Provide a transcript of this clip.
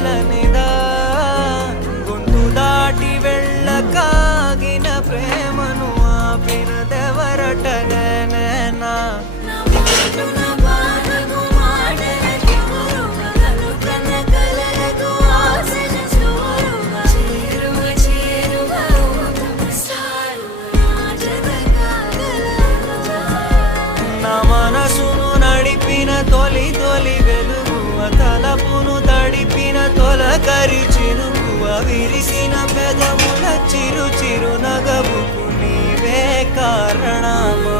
పేలనిదా గొంతు దాటి వెళ్ళకాగిన ప్రేమను ఆపినదెవరటనేనా మనసును నడిపిన తొలి తొలి వెలుగువ తలపును తడిపిన తొలకరి చిరుకువ విరిసిన పెదవుల చిరు చిరు నగవుకు నీవే కారణమా